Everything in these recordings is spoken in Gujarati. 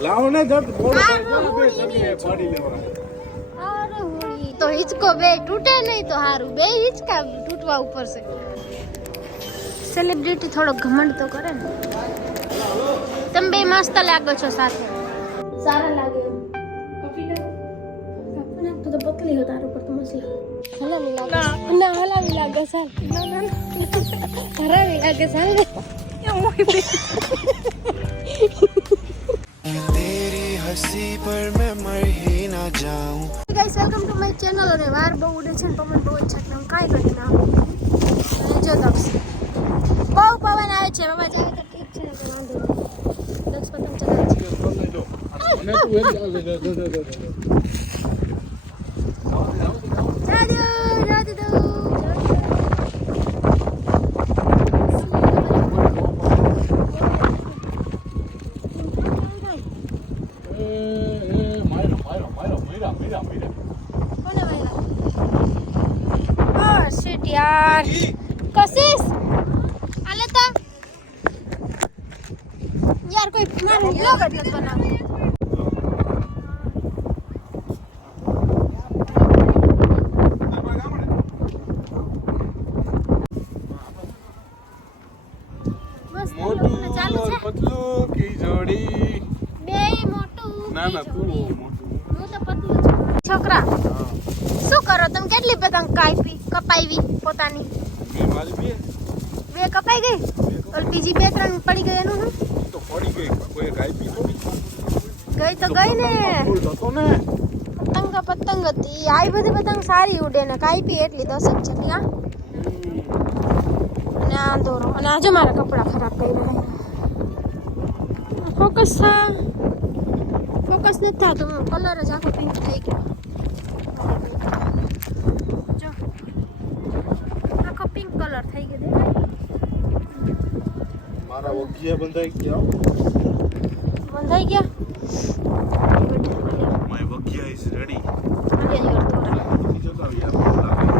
લાવો ને જટ બોલ બે સકે પાડી લેવા અરે હોળી તો હિચકો બે તૂટે નહીં તો હારું બે હિચકા તૂટવા ઉપર છે સેલિબ્રિટી થોડો ઘમંડ તો કરે ને તમે બે મસ્ત લાગો છો સાથે સારા લાગે તો પતલી હો તારો પર તો મસી હલાવી લાગે ના હલાવી લાગે સાલ ના હરાવી લાગે સાલ तेरी हंसी पर मैं मर ही ना जाऊं guys welcome to my channel અને વાર બહુ ઉડે છે ને પવન બહુ છે એટલે હું કાઈ કરી ના જો દક્ષ બહુ પવન આવે છે બાબા જાય તો ઠીક છે તો વાંધો દક્ષ પતંગ ચલાવે છે અને તું એ રાધે દો यार कोशिश आले तो यार कोई मारे लोग मत बनाओ बस મોટું ચાલુ છે પતલું કી જોડી બે મોટું ના ના તું મોટું હું તો પતલું છું છોકરા શું કરો તમે કેટલી પતંગ કપાવી પોતાની બે મારી બે કપાઈ ગઈ ઓલ બીજી બે ત્રણ પડી ગઈ એનું હું તો પડી ગઈ કોઈ કાપી થોડી ગઈ તો ગઈ ને ફૂલ હતો ને પતંગ હતી આવી બધી પતંગ સારી ઉડે ને કાપી એટલી 10 જ છે ત્યાં અને આ દોરો અને આજે મારા કપડા ખરાબ કર્યા ફોકસ નથી થતું કલર જ આખો પિંક થઈ ગયો જો આખો પિંક કલર થઈ ગયો દેખાય મારા વગિયા બંધાઈ ગયા બંધાઈ ગયા માય વગિયા ઇઝ રેડી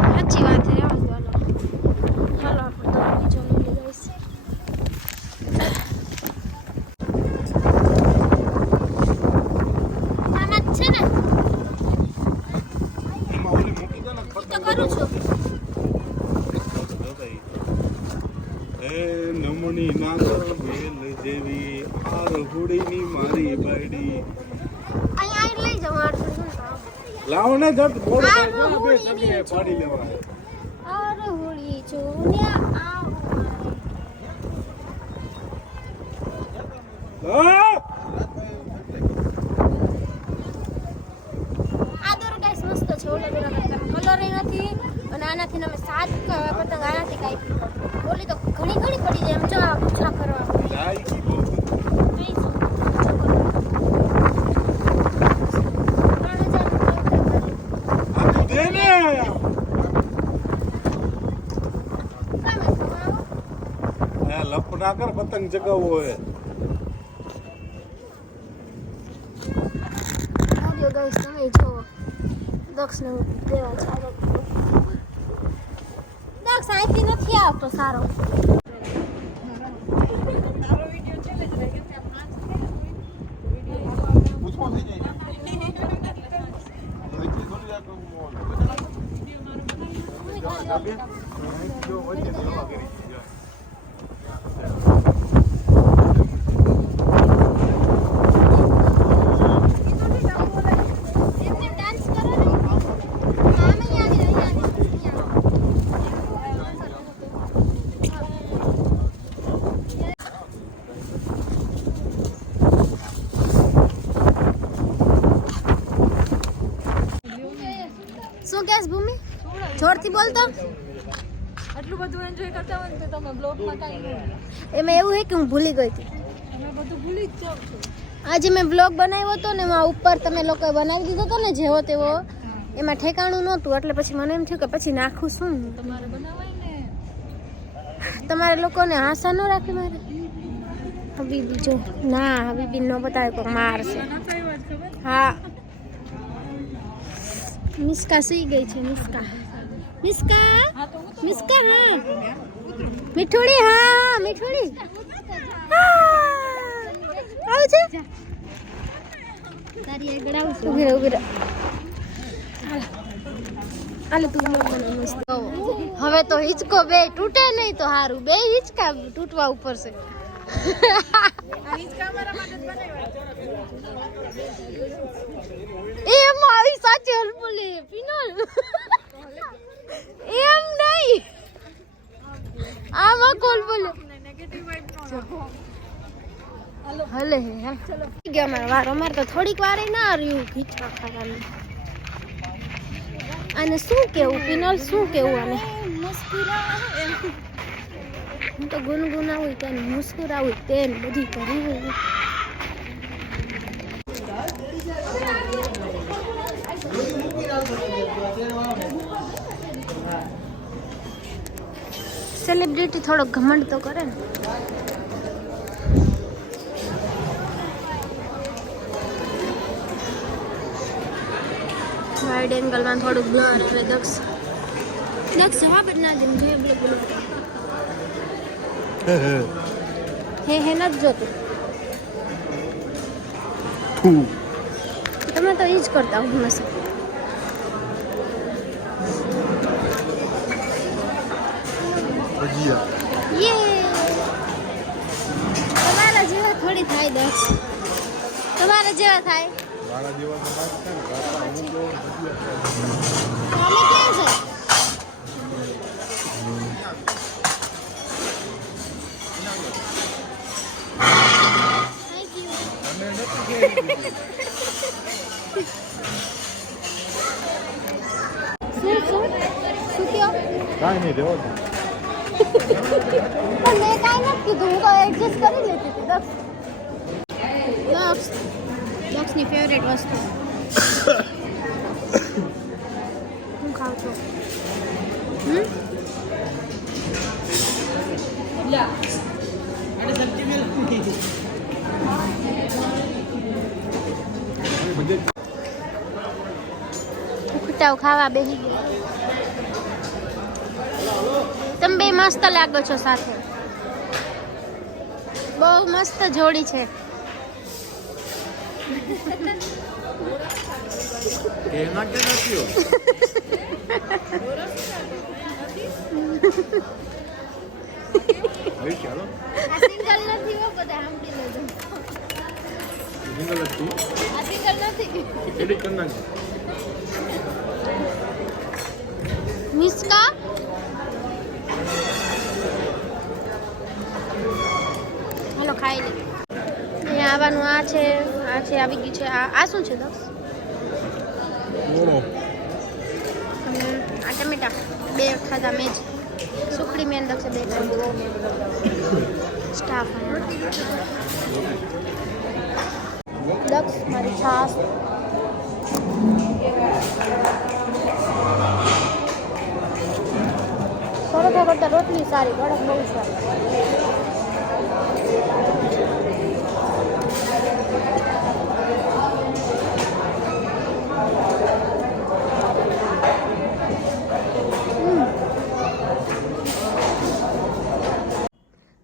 સાચી વાત છે ચાલો આપણે તો બીજો લઈ જઈશ આમાં જ છે ને એમાં ઓલી મૂકી દે ને તો કરું છું એ નમણી નાગર બેલ જેવી આર હુડીની મારી બાયડી અહીંયા લઈ જાઉં આટલું લાવો ને જટ બોલ આ બે હોળી સકે પાડી લેવા આર હોળી ચોન્યા આ દોરો ગાઈસ મસ્ત છે ઓલા દોરા કરતા કલર નથી અને આનાથી અમે 7 પતંગ આનાથી કાપી ઓલી તો ઘણી ઘણી પડી જાય એમ જો આ પૂછા કરવા જાય કી બહુ કઈ શું આ દે ને આ લપના કર પતંગ ચગાવવો હોય આજો ગાઈસ તમે જો દક્ષને દેવા ચાલો દક્ષ અહીંથી નથી આવતો સારો પૂછવા થઈ જાય એટલી થોડી આ જો વચ્ચે દેવા કરી શું કહેસ ભૂમિ જોરથી બોલતો આટલું બધું એન્જોય કરતા હોય ને તો તમે બ્લોગમાં કાંઈ એમાં એવું છે કે હું ભૂલી ગઈ હતી તમે બધું ભૂલી જ જાવ છો આજે મેં બ્લોગ બનાવ્યો હતો ને એમાં ઉપર તમે લોકોએ બનાવી દીધો હતો ને જેવો તેવો એમાં ઠેકાણું નહોતું એટલે પછી મને એમ થયું કે પછી નાખું શું તમારે બનાવાય ને તમારે લોકોને આશા ન રાખી મારે હબીબી જો ના હબીબી ન બતાવે કોઈ મારશે હા મિસ્કા સુઈ ગઈ છે મિસ્કા મિસ્કા મિસ્કા હા મીઠુડી હા મીઠુડી છે તારી આગળ આવશું. ઉભી રહે ઉભી રહે હાલે તું મને મસ્ત હવે તો હિંચકો બે તૂટે નહીં તો હારું બે હિંચકા તૂટવા ઉપર છે એમ આવી સાચી હલપુલી પિનલ એમ નહીં આમાં કોલ બોલે હલે હે ચલો ગયા મારો વાર અમારે તો થોડીક વાર ના રહ્યું ખીચવા ખાવાનું અને શું કેવું પિનલ શું કેવું આને હું તો ગુનગુનાવું તેને મુસ્કુરાવું તેને બધી કરી હોય સેલિબ્રિટી થોડો ઘમંડ તો કરે ને વાઇડ એંગલમાં થોડુંક બ્લર આવે દક્ષ જવાબ જ ના દે જોઈએ બ્લર બ્લર હે નથી જોતું તમે તો એ જ કરતા હો હંમેશા યે તમારા જેવા થોડી થાય દક્ષ તમારા જેવા થાય અમે ક્યાં છે શું કયો કાંઈ નહીં દેવો પણ મેં કાંઈ નથી કીધું હું તો એડજસ્ટ કરી લેતી હતી દક્ષની ફેવરેટ વસ્તુ હું ખાઉં છું ઉખટાવ ખાવા બેસી ગયા તમે બે મસ્ત લાગો છો સાથે બહુ મસ્ત જોડી છે એના કે નથી ચાલો આ સિંગલ નથી હો બધા સાંભળી લેજો. સિંગલ હતી આ સિંગલ નથી. એડિટ કરી નાખજો મિસ્કા હાલો ખાઈ લે અહીંયા આવવાનું આ છે આવી ગયું છે આ શું છે દક્ષ બોલો અને આ ટમેટા બે ખાધા મેં જ સુખડી મેં દક્ષે બે ખાધી સ્ટાફ દક્ષ મારી છાસ પરોઠા કરતાં રોટલી સારી કડક બહુ સારી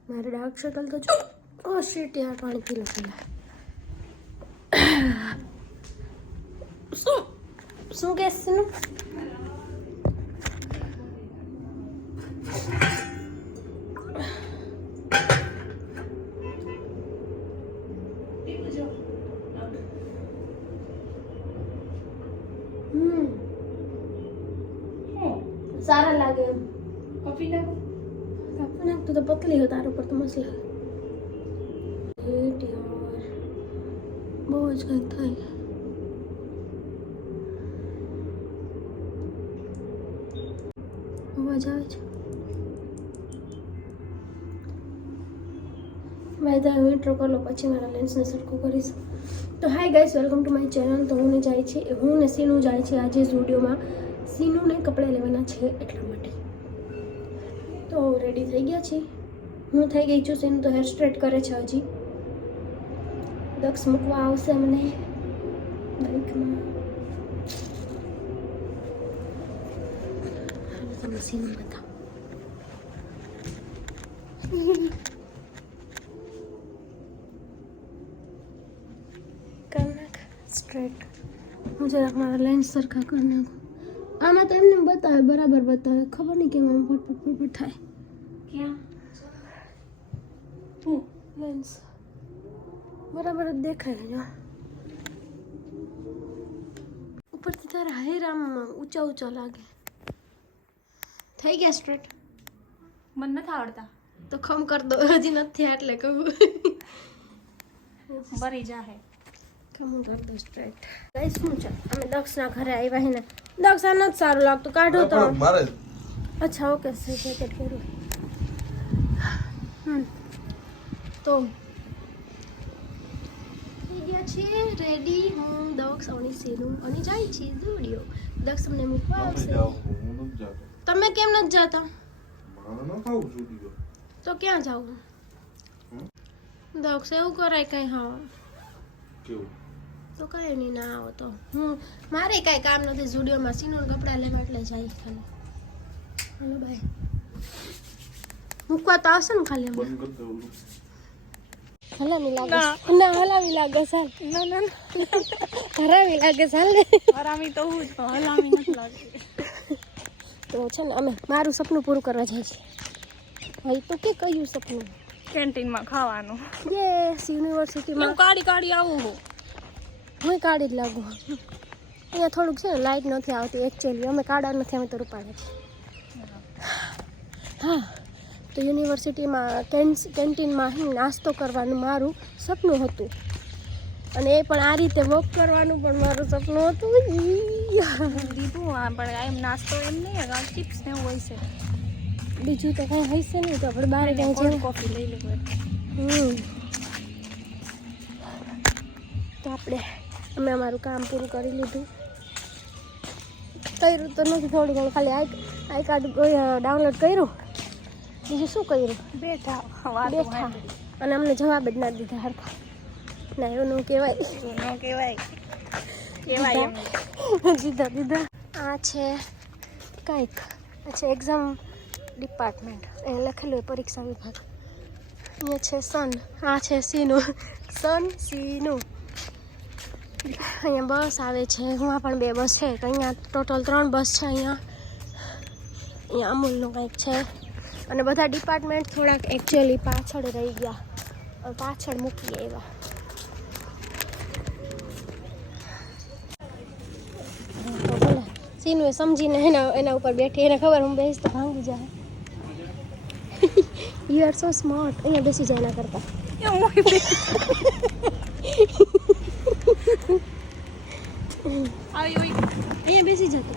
મારે ડાર્ક સર્કલ તો જો ઓ શીટ યાર પાણી પી લો પેલા શું કહેશ નું સારા લાગે એમ કોફી લાવો કાપી નાખતું તો પતલી હોય તારા ઉપર તો મસ્ત લાગે હેટ યાર બહુ જ કંઈક થાય અવાજ આવે છે મેં તો ઇન્ટ્રો કરી લો પછી મારા લેન્સને સરખું કરીશ તો hi guys welcome to my channel તો હું ને સીનુ જાય છે આજે સ્ટુડિયોમાં સીનુને કપડાં લેવાના છે એટલા માટે તો રેડી થઈ ગયા છે હું થઈ ગઈ છું સીનુ તો હેર સ્ટ્રેટ કરે છે હજી દક્ષ મૂકવા આવશે મને બાઇકમાં તમે સીનુ બતાવો સ્ટ્રેટ હું જરાક મારા લેન્સ સરખા કરી નાખું. આમાં તો એમને બતાવે બરાબર બતાવે, ખબર નહીં કેમ આમ ફટફટ થાય. ક્યાં હું લેન્સ બરાબર જ દેખાય જો. ઉપરથી તારા હેર આમ ઊંચા ઊંચા લાગે. થઈ ગયા સ્ટ્રેટ? મને નથી આવડતા. તો ખમ કર દો, હજી નથી એટલે કહું. બરી જાહે. ખમ કર દો સ્ટ્રેટ. ગાઈસ શું છે, અમે દક્ષના ઘરે આવ્યા હે ને. દક્ષ આ નથી સારું લાગતું, કાઢો તો. મારે અચ્છા ઓકે સહી જેકેટ પહેરું. તો થઈ ગયા છે રેડી. હું દક્ષ અને સીનું અને જાય છે સ્ટુડિયો. દક્ષ અમને મૂકવા આવશે. હું નથી જાતો. તમે કેમ નથી જતા? મારે ન ખાવું સુધી તો ક્યાં જાવ? દક્ષ એવું કરાય કઈ. હા કેવું તો કઈ નહીં, ના આવો તો હું મારે કાંઈ કામ નથી. સ્ટુડિયોમાં સીનોન કપડાં લેવા એટલે જાય ખાલી. હાલો બાય. મૂકવા તો આવશે ને ખાલી અમે. બંધ કરી દેવું હલાવી લાગે ના હલાવી લાગે સાલ. ના ના હરાવી લાગે સાલ ને. હરામી તો હું જ પણ હલામી નથી લાગતી. તો છે ને અમે મારું સપનું પૂરું કરવા જાય છે. ભાઈ તો કે કયું સપનું? કેન્ટીનમાં ખાવાનું. યસ યુનિવર્સિટીમાં હું કાઢી કાઢી આવું હું. હું કાઢી જ લાગુ. અહીંયા થોડુંક છે ને લાઇટ નથી આવતી એકચ્યુઅલી. અમે કાઢા નથી, અમે તો રૂપાડે છે. હા તો યુનિવર્સિટીમાં કેન્ટીનમાં નાસ્તો કરવાનું મારું સપનું હતું, અને એ પણ આ રીતે વોક કરવાનું પણ મારું સપનું હતું. દીધું આ પણ એમ નાસ્તો એમ નહીં, ચિપ્સ ને એવું હોય છે. બીજું તો કંઈ હશે નહીં, તો આપણે બહાર ક્યાંય કોલ્ડ જવું. કોફી લઈ લેવું. તો અમે અમારું કામ પૂરું કરી લીધું. કર્યું તો નથી, થોડું ઘણું ખાલી આઈ કાર્ડ ડાઉનલોડ કર્યું. બીજું શું કર્યું? બેઠા બેઠા અને અમને જવાબ જ ના દીધા હરખા. ના એવું ન કહેવાય. ન કહેવાય કહેવાય એમ. દીધા. આ છે કંઈક, આ છે એક્ઝામ ડિપાર્ટમેન્ટ. એ લખેલું હોય પરીક્ષા વિભાગ. અહીંયા છે સન, આ છે સીનું. સન સીનું. અહીંયા બસ આવે છે. હું પણ 2 બસ છે. તો અહીંયા ટોટલ 3 બસ છે. અહીંયા અમૂલનું કંઈક છે. અને બધા ડિપાર્ટમેન્ટ થોડાક એકચ્યુઅલી પાછળ રહી ગયા, પાછળ મૂકી આવ્યા. તો બોલે સીનું એ સમજીને એના ઉપર બેઠી. એને ખબર હું બેસીશ તો ભાંગી જાય. You are so smart. અહીંયા બેસી જાય એના કરતા. અહીંયા બેસી જતો.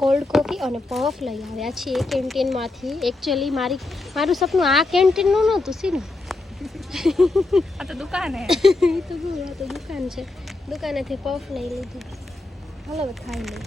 કોલ્ડ કોફી અને પફ લઈ આવ્યા છીએ કેન્ટીનમાંથી. એકચ્યુઅલી મારું સપનું આ કેન્ટીનનું નહોતું. સીનું આ તો દુકાન હે. તો દુકાન છે. દુકાનેથી પફ લઈ લીધું. હાલો ખાઈ લઈએ.